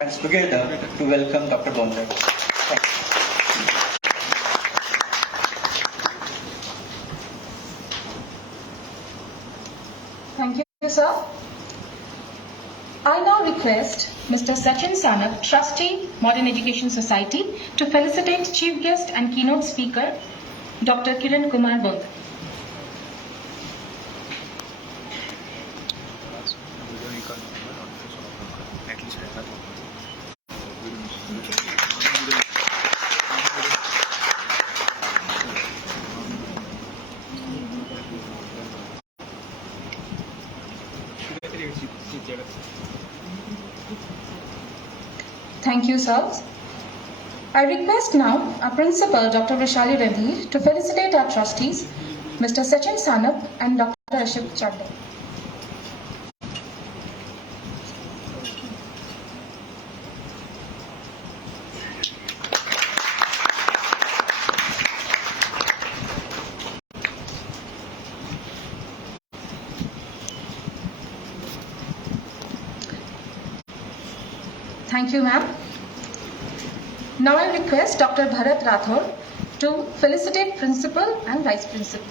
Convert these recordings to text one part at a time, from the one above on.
hands together to welcome Dr. Bondar. Thank you, sir. I now request Mr. Sachin Sanap, Trustee, Modern Education Society, to felicitate Chief Guest and Keynote Speaker, Dr. Kirankumar Bondar. Thank you, sir. I request now our Principal, Dr. Vishali Reddy, to felicitate our trustees, Mr. Sachin Sanap and Dr. Ashif Chaudhary. Thank you, ma'am. Now I request Dr. Bharat Rathore to felicitate Principal and Vice Principal.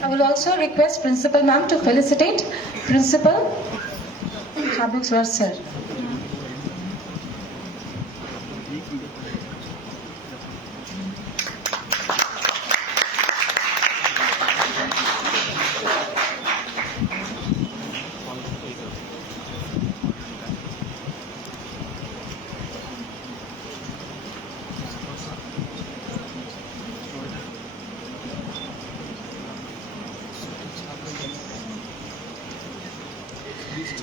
I will also request Principal ma'am to felicitate Principal Sir.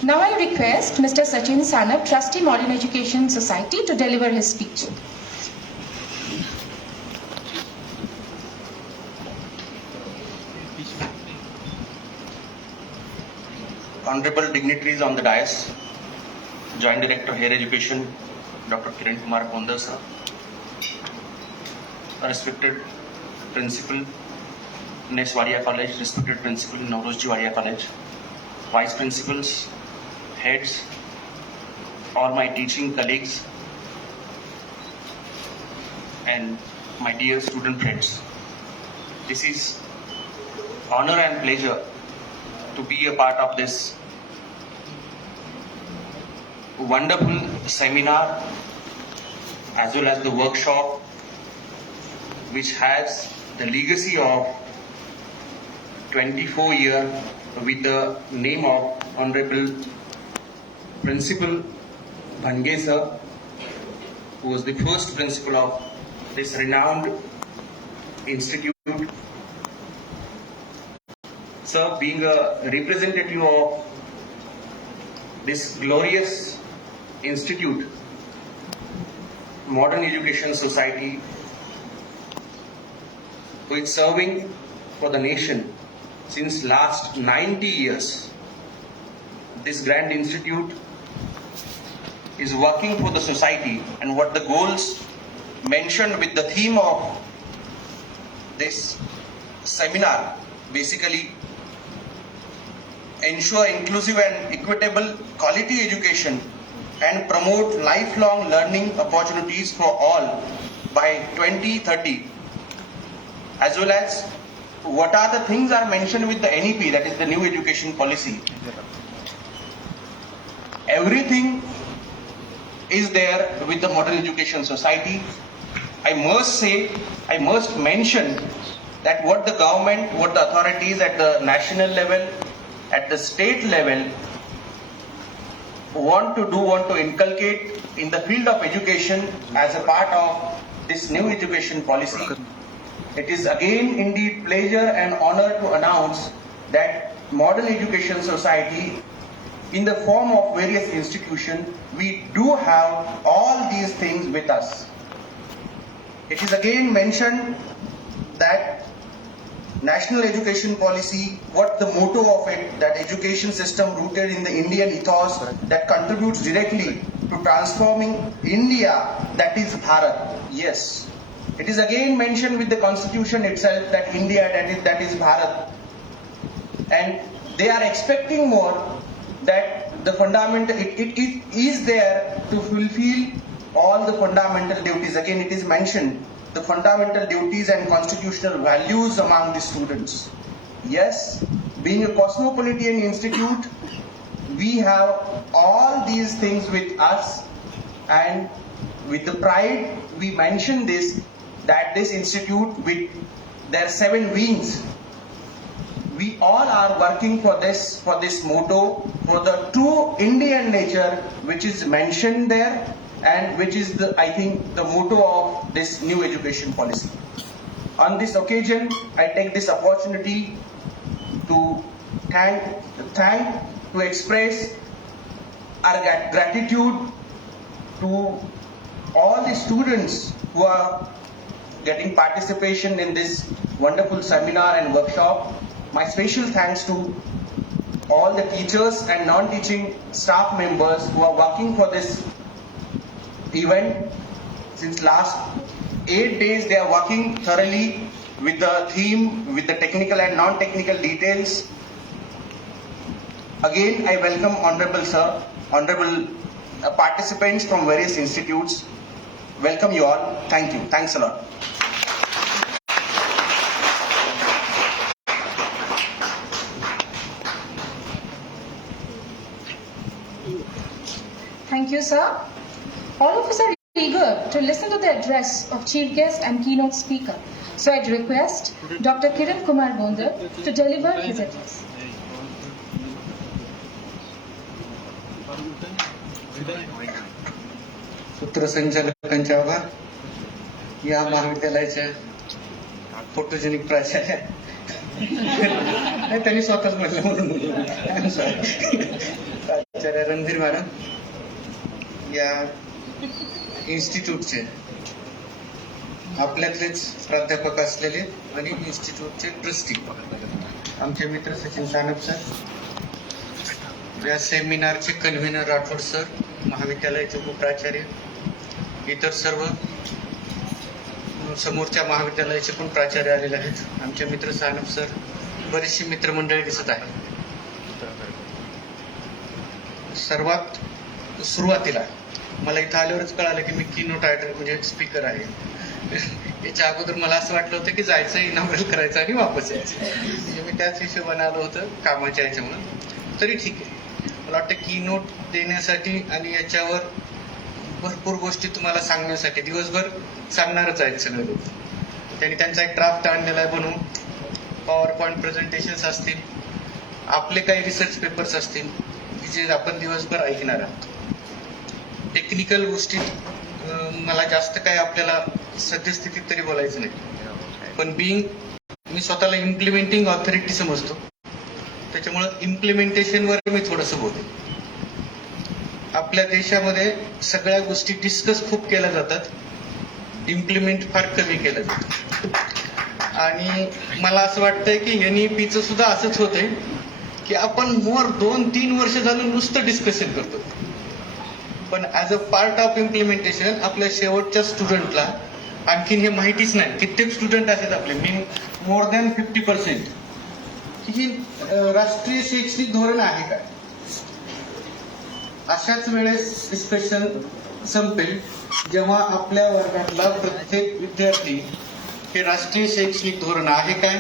Now I request Mr. Sachin Sanap, Trustee, Modern Education Society, to deliver his speech. Honorable dignitaries on the dais, Joint Director Higher Education, Dr. Kirankumar Bondar sir, respected Principal, Nes Wadia College, respected Principal, Naurozji Wadia College, Vice Principals, Heads, all my teaching colleagues, and my dear student friends. This is honor and pleasure to be a part of this wonderful seminar as well as the workshop which has the legacy of 24 years with the name of Honorable Principal Bhanage sir, who was the first principal of this renowned institute. Sir, being a representative of this glorious institute, Modern Education Society, who is serving for the nation since last 90 years. This grand institute is working for the society, and what the goals mentioned with the theme of this seminar, basically ensure inclusive and equitable quality education and promote lifelong learning opportunities for all by 2030, as well as what are the things are mentioned with the NEP, that is the new education policy. Everything is there with the Modern Education Society. I must mention that what the government, what the authorities at the national level, at the state level want to inculcate in the field of education as a part of this new education policy. It is again indeed pleasure and honor to announce that modern education society, in the form of various institutions, we do have all these things with us. It is again mentioned that national education policy, what the motto of it, that education system rooted in the Indian ethos that contributes directly to transforming India, that is Bharat. Yes. It is again mentioned with the constitution itself that India, that is Bharat. And they are expecting more, that the fundamental, it is there to fulfill all the fundamental duties. Again, it is mentioned, the fundamental duties and constitutional values among the students. Yes, being a cosmopolitan institute, we have all these things with us, and with the pride we mention this, that this institute with their 7 wings, we all are working for this motto, for the true Indian nature which is mentioned there, and which is I think the motto of this new education policy. On this occasion, I take this opportunity to to express our gratitude to all the students who are getting participation in this wonderful seminar and workshop. My special thanks to all the teachers and non-teaching staff members who are working for this event. Since last 8 days, they are working thoroughly with the theme, with the technical and non-technical details. Again, I welcome honorable participants from various institutes. Welcome you all. Thank you. Thanks a lot. Thank you, sir. All of us are eager to listen to the address of Chief Guest and Keynote Speaker. So I'd request Dr. Kirankumar Bondar to deliver his address. सूत्रसंचालकांचे आभार. या महाविद्यालयाच्या photogenic प्राचार्य त्यांनी स्वतःच म्हटलं म्हणून प्राचार्य Randhir madam, या इन्स्टिट्यूटचे आपल्यातलेच प्राध्यापक असलेले आणि इन्स्टिट्यूटचे ट्रस्टी आमचे मित्र सचिन सानप सर, या सेमिनारचे कन्व्हेनर राठोड सर, महाविद्यालयाचे उपप्राचार्य, इतर सर्व समोरच्या महाविद्यालयाचे पण प्राचार्य आलेले आहेत, आमचे मित्र सानप सर, बरीचशी मित्रमंडळी दिसत आहे. सर्वात सुरुवातीला मला इथं आल्यावरच कळालं की मी कीनोट म्हणजे स्पीकर आहे. याच्या अगोदर मला असं वाटलं होतं की जायचं, इनॉग्रेट करायचं आणि वापस यायचं. म्हणजे मी त्याच हिशोबाने आलो होतं कामाच्या ह्याच्यामुळे. तरी ठीक आहे. मला वाटतं कीनोट देण्यासाठी आणि याच्यावर भरपूर गोष्टी तुम्हाला सांगण्यासाठी दिवसभर सांगणारच आहेत सगळे लोक. त्यांनी त्यांचा एक ड्राफ्ट आणलेला आहे बनवून. पॉवर पॉईंट प्रेझेंटेशन्स असतील, आपले काही रिसर्च पेपर्स असतील की जे आपण दिवसभर ऐकणार आहोत. टेक्निकल गोष्टीत मला जास्त काय आपल्याला सद्यस्थितीत तरी बोलायचं नाही, पण मी स्वतःला इम्प्लिमेंटिंग ऑथॉरिटी समजतो, त्याच्यामुळं इम्प्लिमेंटेशनवर मी थोडंसं बोलतो. आपल्या देशामध्ये सगळ्या गोष्टी डिस्कस खूप केल्या जातात, इम्प्लिमेंट फार कमी केलं जातं. आणि मला असं वाटतंय की NEPचं सुद्धा असंच होतंय की आपण 2-3 वर्ष झालं नुसतं डिस्कशन करतो, पण as a part of implementation आपल्या शेवटच्या स्टुडंटला आणखीन हे माहितीच नाही. कित्येक स्टुडंट आहेत आपले, मोर दॅन 50%, की राष्ट्रीय शैक्षणिक धोरण आहे का. अशाच वेळेस डिस्कशन संपेल जेव्हा आपल्या वर्गातला प्रत्येक विद्यार्थी हे राष्ट्रीय शैक्षणिक धोरण आहे काय,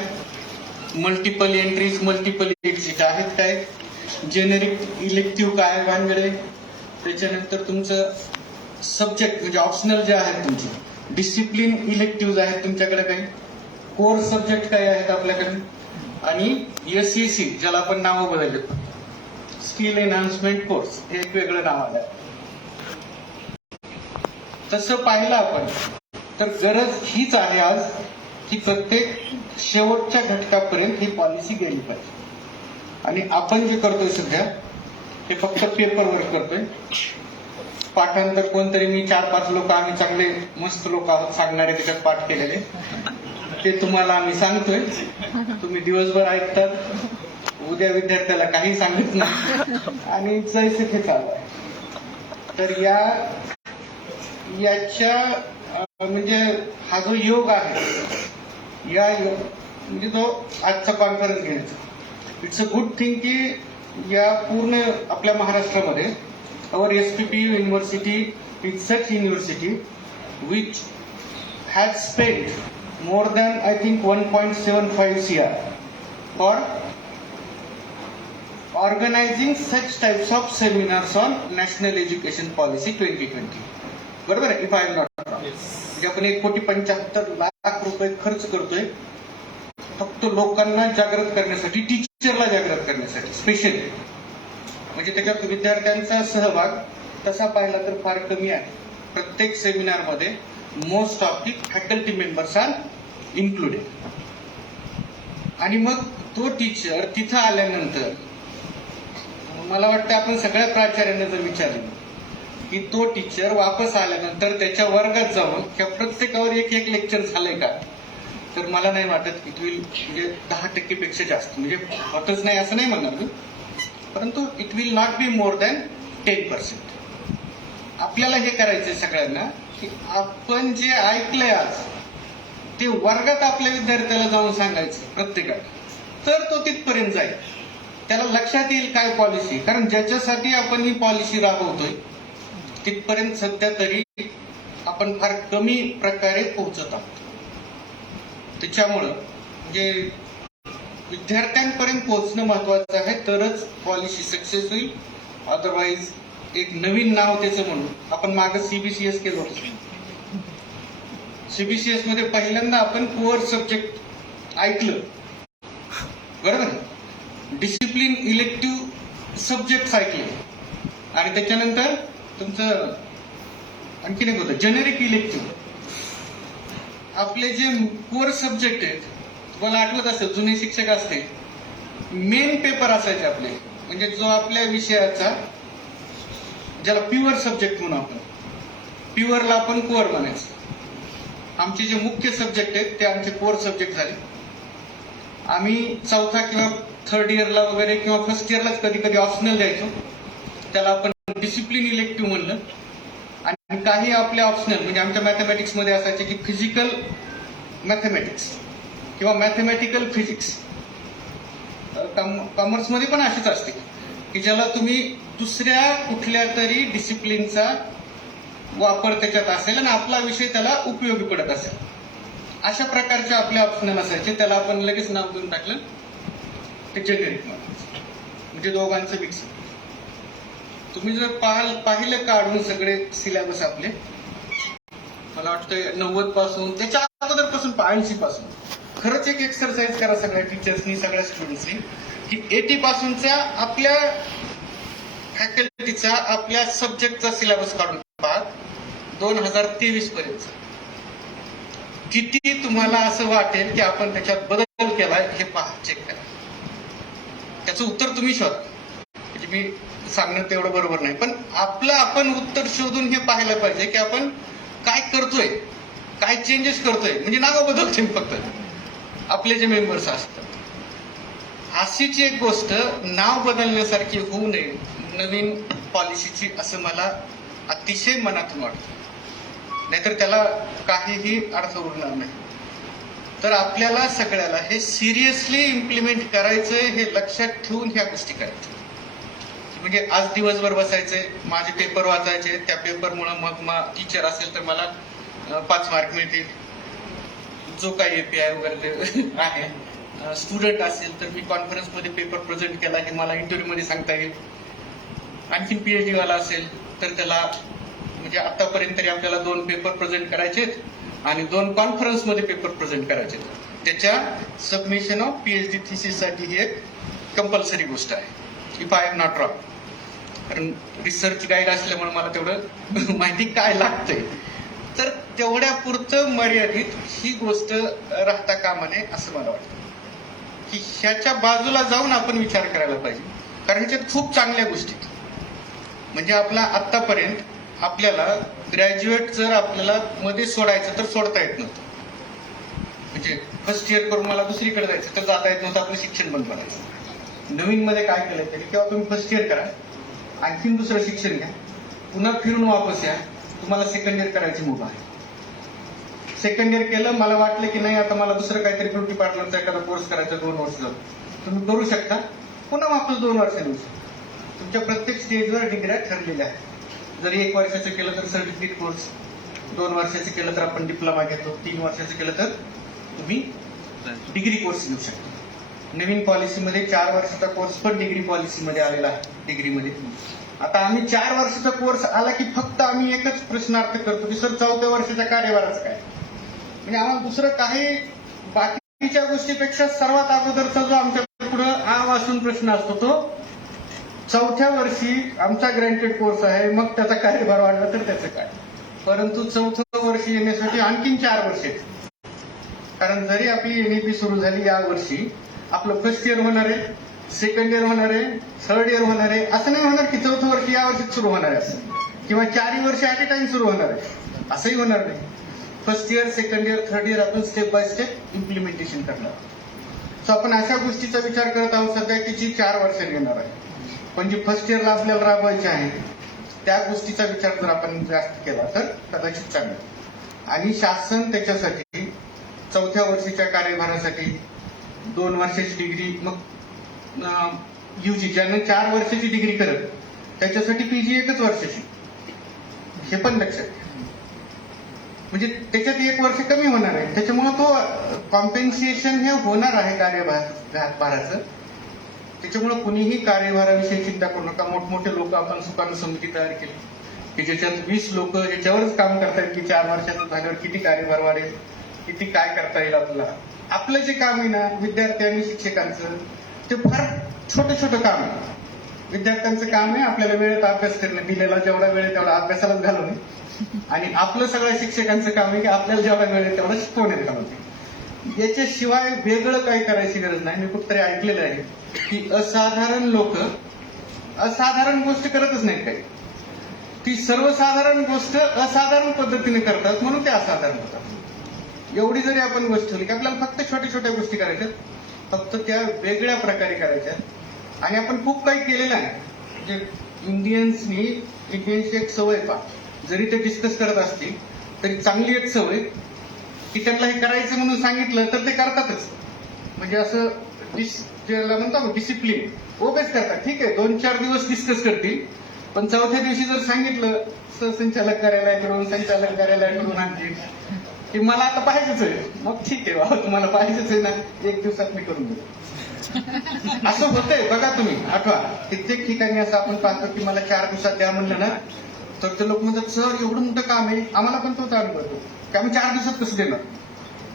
मल्टिपल एंट्रीज मल्टिपल एक्झिट आहेत काय, जेनेरिक इलेक्टिव्ह काय भानगडे, त्याच्यानंतर तुमचं सब्जेक्ट म्हणजे ऑप्शनल जे आहेत तुमचे, डिसिप्लिन इलेक्टिव्ह आहेत तुमच्याकडे काही, कोर सब्जेक्ट काय आहेत आपल्याकडे, आणि SEC ज्याला आपण नावं बदलले, स्किल एनहान्समेंट कोर्स हे एक वेगळं नाव आलं. तसं पाहिलं आपण तर गरज हीच आहे आज की प्रत्येक शेवटच्या घटकापर्यंत ही पॉलिसी गेली पाहिजे. आणि आपण जे करतोय सध्या ते फक्त पेपर वर्क करतोय. पाठांतर कोणतरी मी 4-5 लोक आम्ही चांगले मस्त लोक आहोत सांगणारे त्याच्यात पाठ केलेले ते तुम्हाला आम्ही सांगतोय. तुम्ही दिवसभर ऐकतात, उद्या विद्यार्थ्याला काही सांगत नाही आणि जैसे ते चालू आहे. तर याच्या म्हणजे हा जो योग आहे या म्हणजे तो आजचा कॉन्फरन्स घेण्याचा इट्स अ गुड थिंग की या पूर्ण आपल्या महाराष्ट्रामध्ये our SPPU university is such university which has spent more than I think 1.75 CR for organizing such types of seminars on National Education Policy 2020. बरोबर आहे, if I am not wrong. म्हणजे आपण 1,75,00,000 रुपये खर्च करतोय फक्त लोकांना जागृत करण्यासाठी, टीचरला जागृत करण्यासाठी स्पेशली. म्हणजे त्याच्यात विद्यार्थ्यांचा सहभाग तसा पाहिला तर फार कमी आहे. प्रत्येक सेमिनारमध्ये most of the faculty members are included. आणि मग तो टीचर तिथं आल्यानंतर मला वाटतं आपण सगळ्या प्राचार्यांना जर विचारलं की तो टीचर वापस आल्यानंतर त्याच्या वर्गात जाऊन किंवा प्रत्येकावर एक लेक्चर झालंय का, तर मला नाही वाटत इट विल म्हणजे 10% पेक्षा जास्त. म्हणजे होतच नाही असं नाही म्हणणार मी, परंतु it will not be more than 10%. आपल्याला हे करायचंय सगळ्यांना की आपण जे ऐकलंय आज ते वर्गात आपल्या विद्यार्थ्याला जाऊन सांगायचं प्रत्येकाला, तर तो तिथपर्यंत जाईल, त्याला लक्षात येईल काय पॉलिसी. कारण ज्याच्यासाठी आपण ही पॉलिसी राबवतोय तिथपर्यंत सध्या तरी आपण फार कमी प्रकारे पोहोचत आहोत. त्याच्यामुळं म्हणजे विद्यार्थ्यांपर्यंत पोहोचणं महत्वाचं आहे, तरच पॉलिसी सक्सेस होईल. अदरवाईज एक नवीन नाव त्याचं म्हणून आपण मागे CBCS केलं होतं. CBCS मध्ये पहिल्यांदा आपण कोअर सब्जेक्ट ऐकलं, बरोबर, डिसिप्लिन इलेक्टिव्ह सब्जेक्ट ऐकले आणि त्याच्यानंतर तुमचं आणखीन एक होतं जेनेरिक इलेक्टिव्ह. आपले जे कोअर सब्जेक्ट आहेत तुम्हाला आठवत असेल, जुने शिक्षक असते मेन पेपर असायचे आपले, म्हणजे जो आपल्या विषयाचा ज्याला प्युअर सब्जेक्ट म्हणून आपण प्युअरला आपण कोअर म्हणायचं. आमचे जे मुख्य सब्जेक्ट आहेत ते आमचे कोअर सब्जेक्ट झाले. आम्ही 4था किंवा 3rd इयरला वगैरे किंवा 1st इयरलाच कधी कधी ऑप्शनल द्यायचो, त्याला आपण डिसिप्लिन इलेक्टिव्ह म्हणलं. आणि काही आपले ऑप्शनल म्हणजे आमच्या मॅथमॅटिक्स मध्ये असायचे की फिजिकल मॅथमॅटिक्स किंवा मॅथमॅटिकल फिजिक्स. कॉमर्समध्ये पण अशीच असते की ज्याला तुम्ही दुसऱ्या कुठल्या तरी डिसिप्लिनचा वापर त्याच्यात असेल आणि आपला विषय त्याला उपयोगी पडत असेल, अशा प्रकारचे आपले ऑप्शनल असायचे. त्याला आपण लगेच नाव देऊन टाकलं ते जेनेरिक म्हणजे दोघांचं मिक्स. तुम्ही जर पाहिलं काढून सगळे सिलेबस आपले, मला वाटतं 90 पासून त्याच्या अगोदरपासून 80 पासून खरंच एक एक्सरसाइज करा सगळ्या टीचर्सनी, सगळ्या स्टुडंट्सनी की 80 पासूनच्या आपल्या फॅकल्टीचा आपल्या सब्जेक्टचा सिलेबस काढून पहा 2023 पर्यंत. किती तुम्हाला असं वाटेल की आपण त्याच्यात बदल केलाय हे पहा, चेक करा. त्याचं उत्तर तुम्ही शोधा. म्हणजे मी सांगणं तेवढं बरोबर नाही, पण आपण उत्तर शोधून हे पाहायला पाहिजे की आपण काय करतोय, काय चेंजेस करतोय. म्हणजे नावं बदलते फक्त आपले जे मेंबर्स असतात. अशीच एक गोष्ट नाव बदलण्यासारखी होऊ नये नवीन पॉलिसीची, असं मला अतिशय मनातून वाटतं. नाहीतर त्याला काहीही अर्थ उरणार नाही. तर आपल्याला सगळ्याला हे सिरियसली इम्प्लिमेंट करायचंय, हे लक्षात ठेवून ह्या गोष्टी करायच्या. म्हणजे आज दिवसभर बसायचंय, माझे पेपर वाचायचे, त्या पेपरमुळे मग टीचर असेल तर मला 5 मार्क मिळतील, जो काही API वगैरे आहे. स्टुडंट असेल तर मी कॉन्फरन्समध्ये पेपर प्रेझेंट केला हे मला इंटरव्ह्यू मध्ये सांगता येईल. आणखीन PhD वाला असेल तर त्याला म्हणजे आतापर्यंत तरी आपल्याला 2 पेपर प्रेझेंट करायचे आणि 2 कॉन्फरन्समध्ये पेपर प्रेझेंट करायचे. त्याच्या सबमिशन ऑफ PhD थिसिस साठी ही एक कंपल्सरी गोष्ट आहे. If I am not wrong. कारण रिसर्च गाईड असल्यामुळे मला तेवढं माहिती काय लागतंय. तर तेवढ्या पुरतं मर्यादित ही गोष्ट राहता कामा नये असं मला वाटतं की ह्याच्या बाजूला जाऊन आपण विचार करायला पाहिजे. कारण ह्याच्यात खूप चांगल्या गोष्टी आहेत. म्हणजे आपला आत्तापर्यंत आपल्याला ग्रॅज्युएट जर आपल्याला मध्ये सोडायचं तर सोडता येत नव्हतं. म्हणजे फर्स्ट इयर करून मला दुसरीकडे जायचं तर जाता येत नव्हतं, आपलं शिक्षण बंद करायचं. नवीन मध्ये काय केलं तरी तेव्हा तुम्ही फर्स्ट इयर करा, आणखीन दुसरं शिक्षण घ्या, पुन्हा फिरून वापस या, तुम्हाला सेकंड इयर करायची मुभा आहे. सेकंड इयर केलं, मला वाटलं की नाही आता मला दुसरं काहीतरी ब्युटी पार्लरचा एखादा कोर्स करायचा 2 वर्ष जाऊन, तुम्ही करू शकता, पुन्हा वापस 2 वर्षांनी येऊ शकता. तुमच्या प्रत्येक स्टेजवर डिग्र्या ठरलेल्या आहेत. जर 1 वर्षाचं केलं तर सर्टिफिकेट कोर्स, 2 वर्षाचं केलं तर आपण डिप्लोमा घेतो, 3 वर्षाचं केलं तर तुम्ही डिग्री कोर्स घेऊ शकता. नवीन पॉलिसीमध्ये 4 वर्षाचा कोर्स पण डिग्री पॉलिसीमध्ये आलेला आहे. डिग्रीमध्ये आता आम्ही 4 वर्षाचा कोर्स आला की फक्त आम्ही एकच प्रश्नार्थ करतो की सर 4थ्या वर्षाच्या कार्यभाराचं काय. म्हणजे आम्हाला दुसरं काही बाकीच्या गोष्टीपेक्षा सर्वात अगोदरचा जो आमच्या पुढे आ वाचून प्रश्न असतो तो 4थ्या वर्षी आमचा ग्रँटेड कोर्स आहे, मग त्याचा कार्यभार वाढला तर त्याचं काय. परंतु 4थं वर्ष येण्यासाठी आणखीन 4 वर्ष आहेत. कारण जरी आपली एनईपी सुरू झाली या वर्षी, आपलं फर्स्ट इयर होणार आहे, सेकंड इयर होणार आहे, थर्ड इयर होणार आहे. असं नाही होणार की 4थं वर्ष या वर्षीच सुरू होणार आहे असं, किंवा 4ही वर्ष ऍट ए टाइम सुरू होणार आहे असंही होणार नाही. First year, second year, third year आपण स्टेप बाय स्टेप इम्प्लिमेंटेशन करणार. सो आपण अशा गोष्टीचा विचार करत आहोत सध्या की जी 4 वर्षांनी येणार आहे. पण जी फर्स्ट इयरला आपल्याला राबवायची आहे त्या गोष्टीचा विचार जर आपण जास्त केला तर कदाचित चांगलं. आणि शासन त्याच्यासाठी 4थ्या वर्षीच्या कार्यभारासाठी 2 वर्षाची डिग्री, मग युजी ज्यांना 4 वर्षाची डिग्री करत त्याच्यासाठी पीजी 1च वर्षाची, हे पण लक्षात घ्या. म्हणजे त्याच्यात 1 वर्ष कमी होणार आहे. त्याच्यामुळे तो कॉम्पेन्सेशन हे होणार आहे कार्यभाराचं. त्याच्यामुळे कुणीही कार्यभाराविषयी चिंता करू नका. मोठमोठे लोक आपण सुकाणू समिती तयार केली की ज्याच्यात 20 लोक याच्यावरच काम करतायत की 4 वर्षाचं झाल्यावर किती कार्यभार वाढेल, किती काय करता येईल आपल्याला. आपलं जे काम आहे ना विद्यार्थी आणि शिक्षकांचं, ते फार छोटं छोटं काम आहे. विद्यार्थ्यांचं काम आहे आपल्याला वेळेत अभ्यास करणं, दिलेला जेवढा वेळ तेवढा अभ्यासालाच घालवणे. आणि आपलं सगळ्या शिक्षकांचं काम आहे की आपल्याला जेवढा वेळ आहे तेवढा शिकवण्यात घालवणे. याच्याशिवाय वेगळं काही करायची गरज नाही. मी कुठतरी ऐकलेलं आहे की असाधारण लोक असाधारण गोष्ट करतच नाहीत काही, ती सर्वसाधारण गोष्ट असाधारण पद्धतीने करतात म्हणून ते असाधारण होतात. एवढी जरी आपण गोष्ट ठेवली की आपल्याला फक्त छोट्या छोट्या गोष्टी करायच्यात, फक्त त्या वेगळ्या प्रकारे करायच्या. आणि आपण खूप काही केलेलं आहे. म्हणजे इंडियन्सची एक सवय पहा, जरी ते डिस्कस करत असतील तरी चांगली एक सवय की त्यांना हे करायचं म्हणून सांगितलं तर ते करतातच. म्हणजे असं ज्याला म्हणतो डिसिप्लिन ओबेस करतात. ठीक आहे 2-4 दिवस डिस्कस करतील, पण 4थ्या दिवशी जर सांगितलं सहसंचालक कार्यालयाकडून, संचालक कार्यालयाकडून आणतील की मला आता पाहिजेच आहे, मग ठीक आहे बाबा तुम्हाला पाहिजेच आहे ना, 1 दिवसात मी करून देतो. असं होतंय बघा तुम्ही. आठवा कित्येक ठिकाणी असं आपण पाहतो की मला 4 दिवसात द्या म्हणलं ना तर ते लोक म्हणतात सर एवढं मोठं काम आहे, आम्हाला पण तोच अनुभव येतो की आम्ही 4 दिवसात कसं देणार.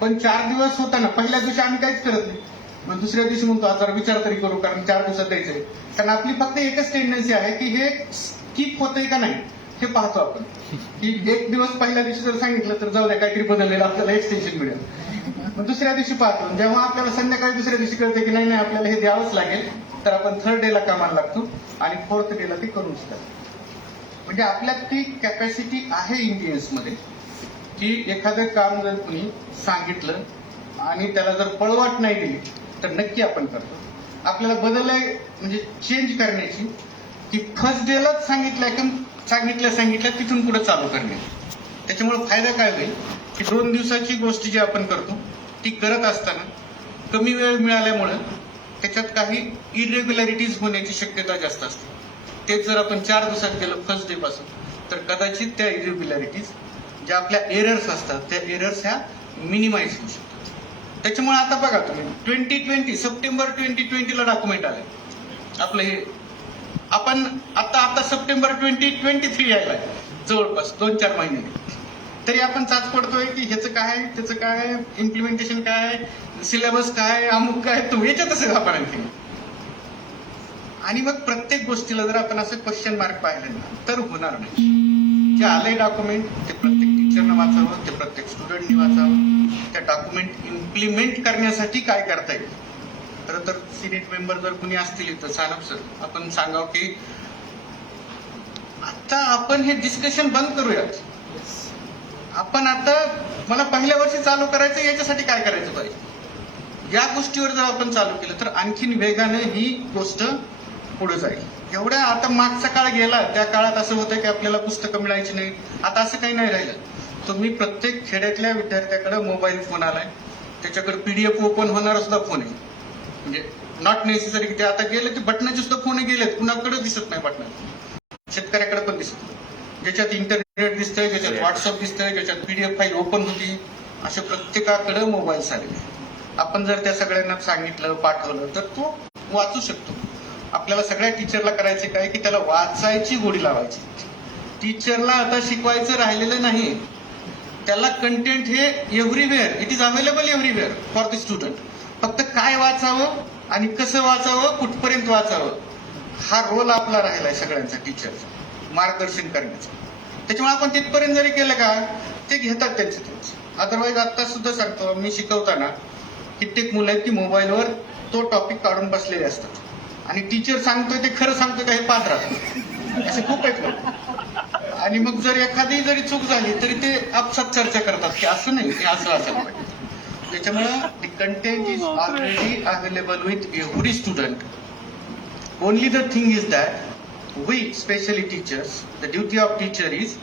पण 4 दिवस होताना पहिल्या दिवशी आम्ही काहीच करत नाही, मग दुसऱ्या दिवशी म्हणतो आता विचार तरी करू कारण 4 दिवसात द्यायचंय. कारण आपली फक्त एकच टेंडन्सी आहे की हे स्किप होतंय का नाही हे पाहतो आपण. की 1 दिवस पहिल्या दिवशी जर सांगितलं तर जाऊ द्या काहीतरी बदललेलं आपल्याला एक्सटेन्शन मिळेल. मग दुसऱ्या दिवशी पाहतो, जेव्हा आपल्याला संध्याकाळी दुसऱ्या दिवशी कळते की नाही आपल्याला हे द्यावंच लागेल, तर आपण 3rd डेला कामाला लागतो आणि 4th डेला ते करून सुद्धा. म्हणजे आपल्यात ती कॅपॅसिटी आहे इंडियन्समध्ये की एखादं काम जर कुणी सांगितलं आणि त्याला जर पळवाट नाही दिली तर नक्की आपण करतो. आपल्याला बदलय म्हणजे चेंज करण्याची की फर्स्ट डेलाच सांगितल्या तिथून पुढे चालू करणे. त्याच्यामुळे फायदा काय होईल की 2 दिवसाची गोष्ट जी आपण करतो ती करत असताना कमी वेळ मिळाल्यामुळे त्याच्यात काही इरेग्युलॅरिटीज होण्याची शक्यता जास्त असते. तेच जर आपण 4 दिवसात केलं फर्स्ट डे पासून तर कदाचित त्या इरेग्युलॅरिटीज ज्या आपल्या एरर्स असतात त्या एरर्स ह्या मिनिमाइज होऊ शकतात. त्याच्यामुळे आता बघा तुम्ही 2020 सप्टेंबर 2020 ला डॉक्युमेंट आले आपलं हे, आपण आता सप्टेंबर 2023 यायला जवळपास 2-4 महिने, तरी आपण चाच पडतोय की ह्याचं काय त्याचं काय इम्प्लिमेंटेशन काय सिलेबस काय अमुक काय तो याच्यातच आपण आणखी. आणि मग प्रत्येक गोष्टीला जर आपण असं क्वेश्चन मार्क पाहिले ना तर होणार नाही. जे आलंय डॉक्युमेंट ते प्रत्येक टीचरनं वाचावं, ते प्रत्येक स्टुडंटनी वाचावं. त्या डॉक्युमेंट इम्प्लिमेंट करण्यासाठी काय करता येईल. खरं तर सिनेट मेंबर जर कुणी असतील तर सानप सर आपण सांगावं की आता आपण हे डिस्कशन बंद करूयात. आपण आता मला पहिल्या वर्षी चालू करायचं याच्यासाठी काय करायचं पाहिजे या गोष्टीवर जर आपण चालू केलं तर आणखीन वेगाने ही गोष्ट पुढे जाईल. एवढ्या आता मागचा काळ गेला, त्या काळात असं होतं की आपल्याला पुस्तकं मिळायची नाही. आता असं काही नाही राहिलं. तुम्ही प्रत्येक खेड्यातल्या विद्यार्थ्याकडे मोबाईल फोन आलाय, त्याच्याकडे पीडीएफ ओपन होणारा सुद्धा फोन आहे. म्हणजे नॉट नेसेसरी की ते आता गेले ते बटनाचे सुद्धा फोन गेलेत, कुणाकडे दिसत नाही बटन, शेतकऱ्याकडे पण दिसत नाही. ज्याच्यात इंटरनेट दिसतंय, ज्याच्यात व्हॉट्सअप दिसतंय, ज्याच्यात पीडीएफ फाईल ओपन होती, अशा प्रत्येकाकडे मोबाईल्स आलेले. आपण जर त्या सगळ्यांना सांगितलं, पाठवलं तर तो वाचू शकतो. आपल्याला सगळ्या टीचरला करायचे काय की त्याला वाचायची गोडी लावायची. टीचरला आता शिकवायचं राहिलेलं नाही. त्याला कंटेंट हे everywhere, it is available everywhere for the student. फक्त काय वाचावं आणि कसं वाचावं, कुठपर्यंत वाचावं, हा रोल आपला राहिलाय सगळ्यांचा टीचरचा, मार्गदर्शन करण्याचा. त्याच्यामुळे आपण तिथपर्यंत जरी केलं का ते घेतात त्यांचे. अदरवाईज आता सुद्धा सांगतो मी शिकवताना कित्येक मुलं आहेत की मोबाईलवर तो टॉपिक काढून बसलेले असतात आणि टीचर सांगतोय ते खरं सांगतोय का हे पाहत राहतात. असे खूप आहेत लोक. आणि मग जर एखादी जरी चूक झाली तरी ते आपसात चर्चा करतात की असं नाही, हे असं असायला पाहिजे. त्याच्यामुळं the content is already available with every student. Only the thing is that we specially teachers, the duty of teacher is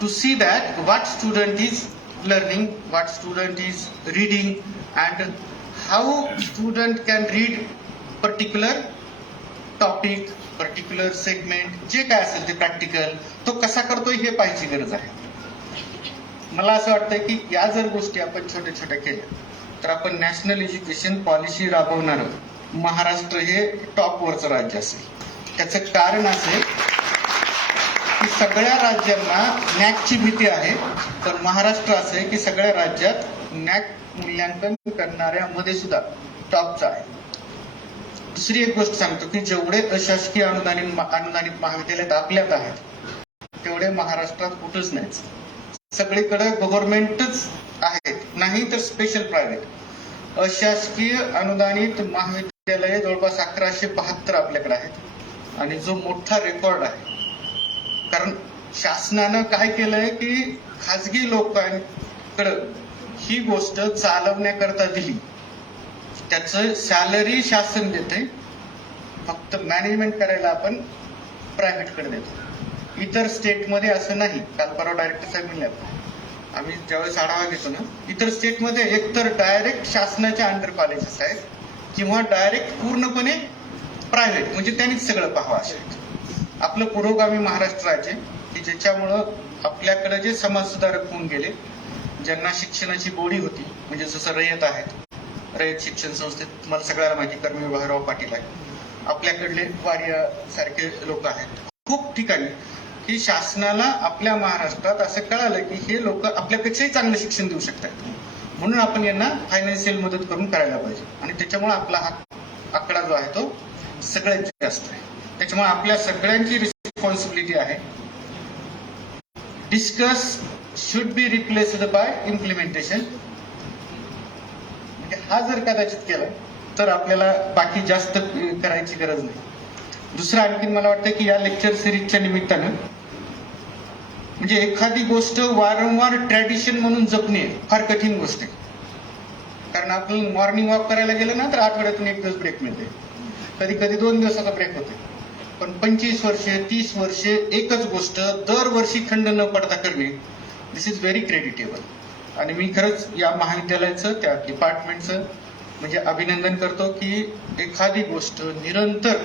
to see that what student is learning, what student is reading, and how student can read particular topic, particular segment, जे काय असेल ते practical तो कसा करतोय हे पाहायची गरज आहे. मला असं वाटतं की या जर गोष्टी आपण छोट्या छोट्या केल्या तर आपण नॅशनल एज्युकेशन पॉलिसी राबवणारं महाराष्ट्र हे टॉपवरचं राज्य असेल. त्याचं कारण असेल की सगळ्या राज्यांना नॅकची भीती आहे, पण महाराष्ट्र असं आहे की सगळ्या राज्यात नॅक मूल्यांकन करणाऱ्यामध्ये सुद्धा टॉपचा आहे. दुसरी एक गोष्ट सांगतो की जेवढे अशासकीय अनुदानित महाविद्यालयात आपल्यात आहेत तेवढे महाराष्ट्रात कुठंच नाही. सगळीकडे गव्हर्नमेंटच आहेत, नाही तर स्पेशल प्रायव्हेट. अशासकीय अनुदानित महाविद्यालये जवळपास 1172 आपल्याकडे आहेत. आणि जो मोठा रेकॉर्ड आहे, कारण शासनानं काय केलंय की खाजगी लोकांकडे ही गोष्ट चालवण्याकरता दिली. त्याचं सॅलरी शासन देते, फक्त मॅनेजमेंट करायला आपण प्रायव्हेटकडे देतो. इतर स्टेटमध्ये असं नाही. काल परवा डायरेक्टर साहेब म्हणले, आम्ही ज्यावेळेस आढावा घेतो ना, इतर स्टेटमध्ये एकतर डायरेक्ट शासनाच्या अंडर कॉलेजेस आहेत किंवा डायरेक्ट पूर्णपणे प्रायव्हेट, म्हणजे त्यांनीच सगळं पाहावं असे. आपलं पुरोगामी महाराष्ट्र राज्य की ज्याच्यामुळं आपल्याकडे जे समाज सुधारक होऊन गेले, ज्यांना शिक्षणाची गोडी होती, म्हणजे जसं रयत आहेत, रयत शिक्षण संस्थेत तुम्हाला सगळ्याला माहिती कर्मवीर भाऊराव पाटील आहे, आपल्याकडले वारिया सारखे लोक आहेत. खूप ठिकाणी की शासनाला आपल्या महाराष्ट्रात असं कळालं की हे लोक आपल्यापेक्षाही चांगलं शिक्षण देऊ शकतात, म्हणून आपण यांना फायनान्शियल मदत करून करायला पाहिजे. आणि त्याच्यामुळे आपला हा आकडा जो आहे तो सगळ्यात जास्त आहे. त्याच्यामुळे आपल्या सगळ्यांची रिस्पॉन्सिबिलिटी आहे. Discuss should be replaced by implementation. म्हणजे हा जर कदाचित केला तर आपल्याला बाकी जास्त करायची गरज नाही. दुसरं आणखीन मला वाटतं की या लेक्चर सिरीजच्या निमित्तानं म्हणजे एखादी गोष्ट वारंवार ट्रॅडिशन म्हणून जपणे फार कठीण गोष्ट आहे. कारण आपण मॉर्निंग वॉक करायला गेलं ना तर आठवड्यातून एक दिवस ब्रेक मिळते, कधी कधी 2 दिवसाचा ब्रेक होते. पण 25 वर्षे 30 वर्षे एकच गोष्ट दरवर्षी खंड न पडता करणे, दिस इज व्हेरी क्रेडिटेबल. आणि मी खरंच या महाविद्यालयाचं, त्या डिपार्टमेंटचं म्हणजे अभिनंदन करतो की एखादी गोष्ट निरंतर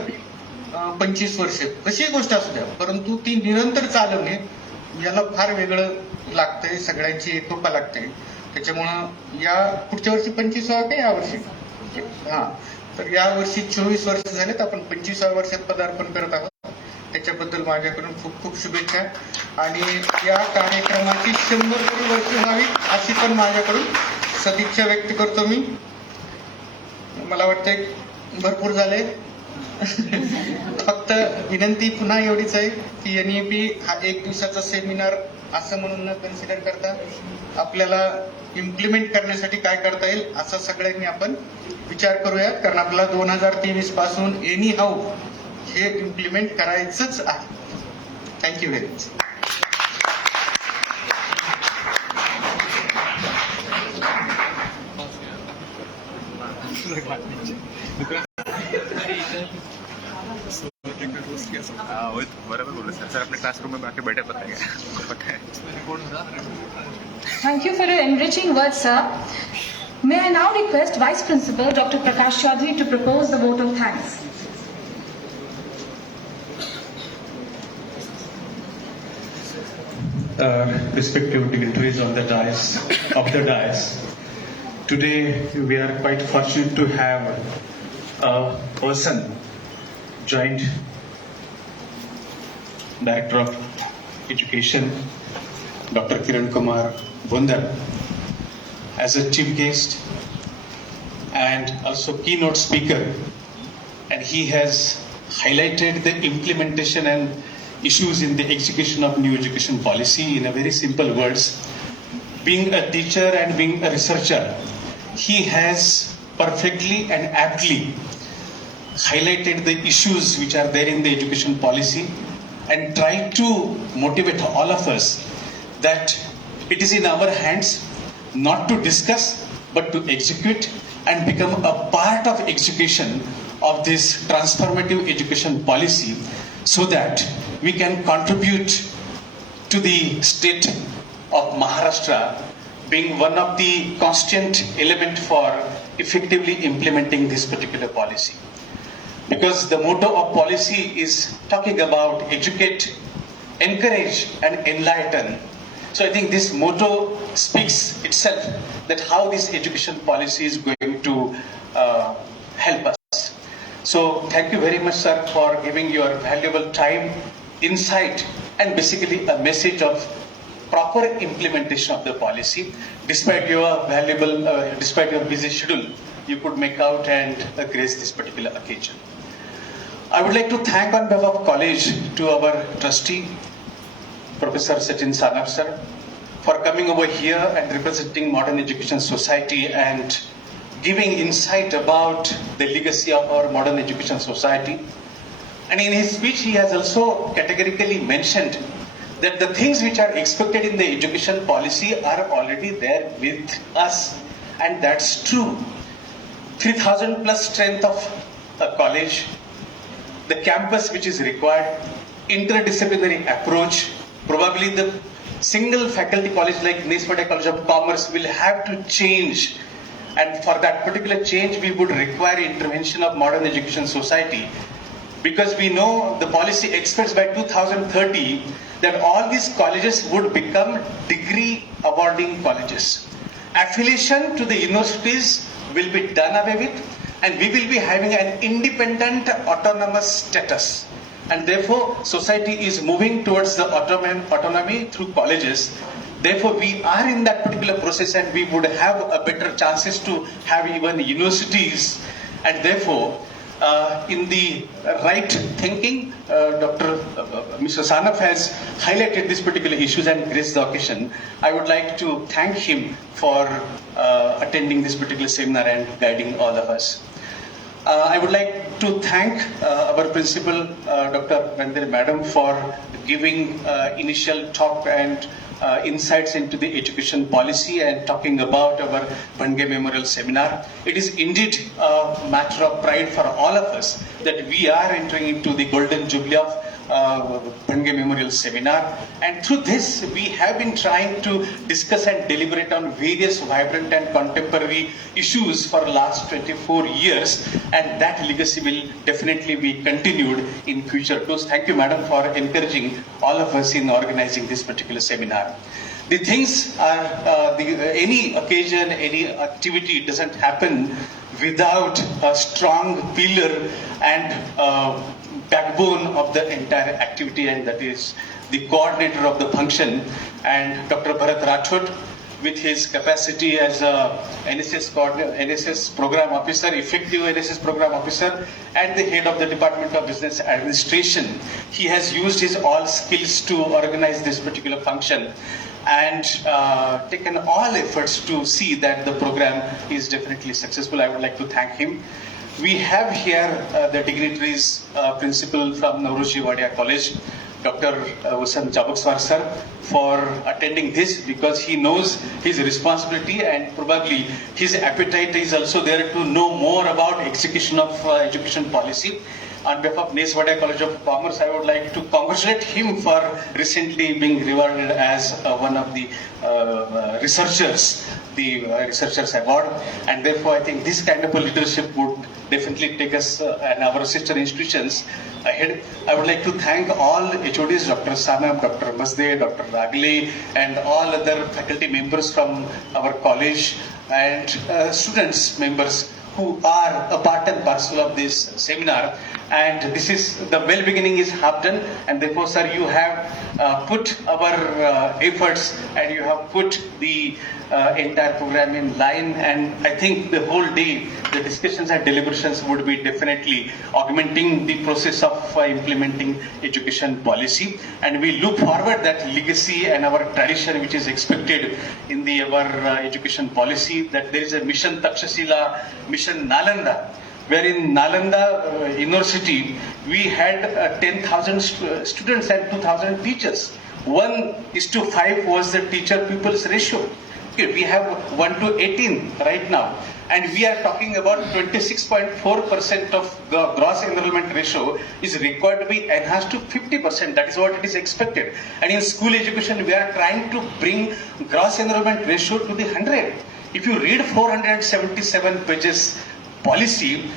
25 वर्ष कशी गोष्ट असू द्या, परंतु ती निरंतर चालवणे याला फार वेगळं लागतंय, सगळ्यांची एकोपा लागते. त्याच्यामुळं या पुढच्या वर्षी 25वा का या वर्षी, हा, तर या वर्षी 24 वर्ष झालेत, आपण 25व्या वर्षात पदार्पण करत आहोत. त्याच्याबद्दल माझ्याकडून खूप खूप शुभेच्छा. आणि या कार्यक्रमाची 100 तरी वर्ष व्हावी अशी पण माझ्याकडून सदिच्छा व्यक्त करतो मी. मला वाटतंय भरपूर झाले. फक्त विनंती पुन्हा एवढीच आहे की NEP हा 1 दिवसाचा सेमिनार असं म्हणून न कन्सिडर करता आपल्याला इम्प्लिमेंट करण्यासाठी काय करता येईल असं सगळ्यांनी आपण विचार करूयात, कारण आपल्याला 2023 पासून एनी हाऊ हे इम्प्लिमेंट करायचंच आहे. Thank you very much. बराबर बोले सर अपने क्लासरूम में आके बैठे पता है पता है. Thank you for your enriching words, sir. May I now request Vice Principal Dr. Prakash Chaudhary to propose the vote of thanks. Respective dignitaries on the dais. Today we are quite fortunate to have a person joint Director of Education, Dr. Kirankumar Bondar, as a chief guest and also keynote speaker, and he has highlighted the implementation and issues in the execution of new education policy in a very simple words. Being a teacher and being a researcher, he has perfectly and aptly highlighted the issues which are there in the education policy and tried to motivate all of us that it is in our hands not to discuss but to execute and become a part of execution of this transformative education policy, so that we can contribute to the state of Maharashtra being one of the constant element for effectively implementing this particular policy. Because the motto of policy is talking about educate, encourage and enlighten. So I think this motto speaks itself that how this education policy is going to help us. So thank you very much, sir, for giving your valuable time, insight and basically a message of proper implementation of the policy. Despite your despite your busy schedule, you could make out and grace this particular occasion. I would like to thank on behalf of college to our trustee, Professor Sachin Sanap sir, for coming over here and representing Modern Education Society and giving insight about the legacy of our Modern Education Society. And in his speech, he has also categorically mentioned that the things which are expected in the education policy are already there with us, and that's true. 3,000 plus strength of a college, the campus which is required, interdisciplinary approach, probably the single faculty college like Nesmade College of Commerce will have to change, and for that particular change we would require intervention of Modern Education Society, because we know the policy expects by 2030 that all these colleges would become degree awarding colleges. Affiliation to the universities will be done away with, and we will be having an independent autonomous status. And therefore, society is moving towards the autonomy through colleges. Therefore, we are in that particular process, and we would have a better chances to have even universities. And therefore, in the right thinking, Mr. Sanap has highlighted these particular issues and graced the occasion. I would like to thank him for attending this particular seminar and guiding all of us. I would like to thank our principal, Dr. Vandil Madam, for giving initial talk and insights into the education policy and talking about our Bhanage Memorial Seminar. It is indeed a matter of pride for all of us that we are entering into the golden jubilee of Bhanage Memorial Seminar, and through this we have been trying to discuss and deliberate on various vibrant and contemporary issues for the last 24 years, and that legacy will definitely be continued in future too. Thank you, Madam, for encouraging all of us in organizing this particular seminar. The things are, any occasion, any activity doesn't happen without a strong pillar and backbone of the entire activity, and that is the coordinator of the function, and Dr. Bharat Rathod, with his capacity as a NSS program officer, effective NSS program officer, and the head of the Department of Business Administration. He has used his all skills to organize this particular function and taken all efforts to see that the program is definitely successful. I would like to thank him. We have here the dignitaries, principal from Nauroji Wadia College, Dr. Vasan Chabukswar sir, for attending this, because he knows his responsibility and probably his appetite is also there to know more about execution of education policy. On behalf of NES Wadia College of Commerce, I would like to congratulate him for recently being rewarded as one of the researchers, the Researchers Award, and therefore I think this kind of a leadership would definitely take us and our sister institutions ahead. I would like to thank all HODs, Dr. Sanap, Dr. Masde, Dr. Ragle, and all other faculty members from our college and students members who are a part and parcel of this seminar. And this is, the well beginning is half done, and therefore sir, you have put our efforts and you have put the entire program in line, and I think the whole day the discussions and deliberations would be definitely augmenting the process of implementing education policy, and we look forward that legacy and our tradition which is expected in the our education policy, that there is a mission Takshashila, mission Nalanda, where in Nalanda University we had 10,000 students and 2,000 teachers. 1:5 was the teacher pupils ratio. Okay, we have 1:18 right now, and we are talking about 26.4% of the gross enrollment ratio is required to be enhanced to 50%. That is what it is expected. And in school education, we are trying to bring gross enrollment ratio to the 100. If you read 477 pages policy,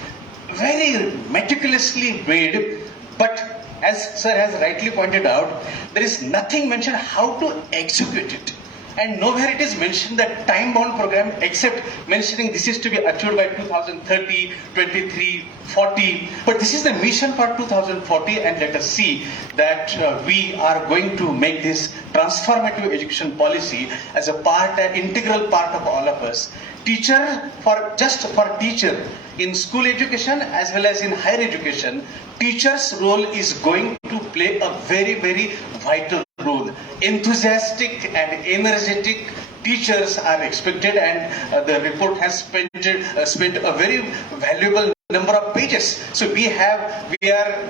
very meticulously made, but as sir has rightly pointed out, there is nothing mentioned how to execute it. And nowhere it is mentioned that time-bound program, except mentioning this is to be achieved by 2030, 23, 40. But this is the mission for 2040, and let us see that we are going to make this transformative education policy as a part, an integral part of all of us. Teacher, just for teacher, in school education as well as in higher education, teacher's role is going to play a very, very vital role. Enthusiastic and energetic teachers are expected, and the report has spent a very valuable number of pages. So we are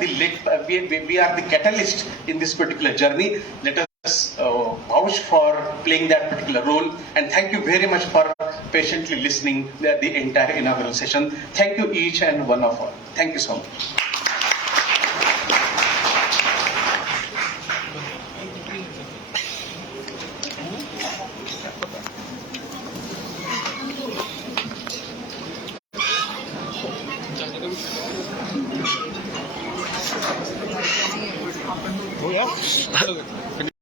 the catalyst in this particular journey. Let us vouch for playing that particular role, and thank you very much for patiently listening the entire inaugural session. Thank you each and one of all. Thank you so much.